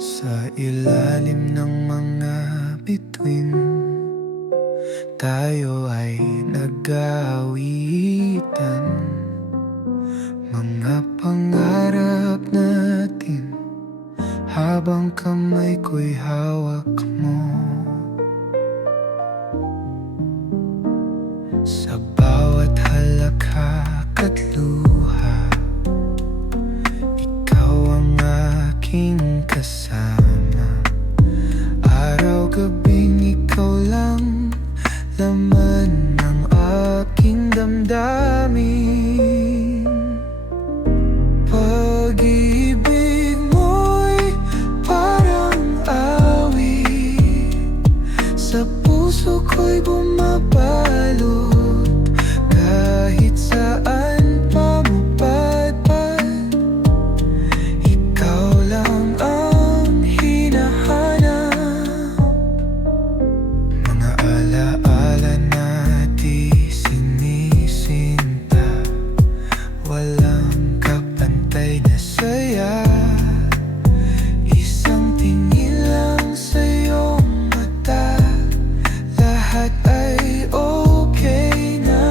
Sa ilalim ng mga bituin, tayo ay nag-aawitan. Mga pangarap natin, habang kamay ko'y hawak mo. Sa bawat halakhak at luha, ikaw ang aking kasama. Araw-gabing ikaw lang, laman ng aking damdamin. Pag-ibig mo'y parang awit, sa puso ko'y bumabalot. Kahit saan pa mapadpad, ikaw lang ang hinahanap. Mga alaala natin sinisinta, walang kapantay na saya. Isang tingin lang sa iyong mata, lahat ay okay na.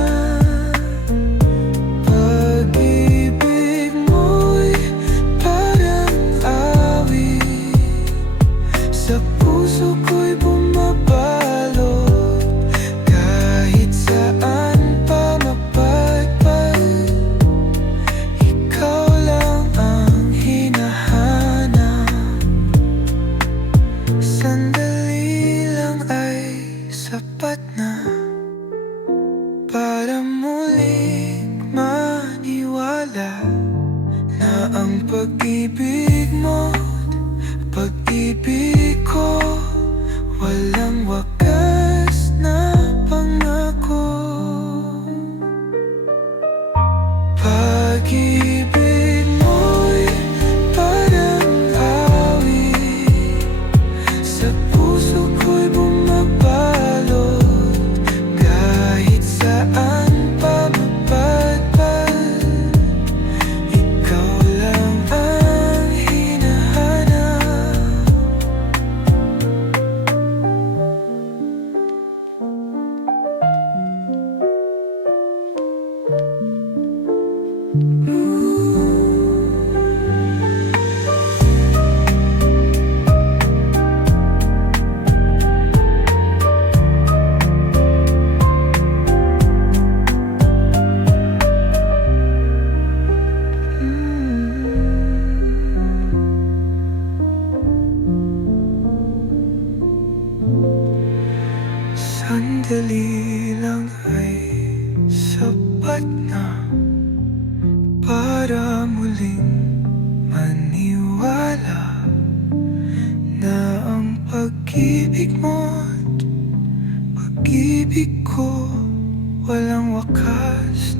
Pag-ibig mo'y parang awit, sa puso ko'y bumabalot. Kahit saan pa mapadpad, ikaw lang ang hinahanap. Sandali lang ay sapat na para muling maniwala na ang pag-ibig mo't pag-ibig ko, walang wakas na pangako. Pag-ibig mo'y parang awit, sa puso ko'y bumabalot. Kahit saan pa mapadpad, ikaw lang ang hinahanap. Sandali lang ay sapat na para muling maniwala na ang pag-ibig mo't pag-ibig ko, walang wakas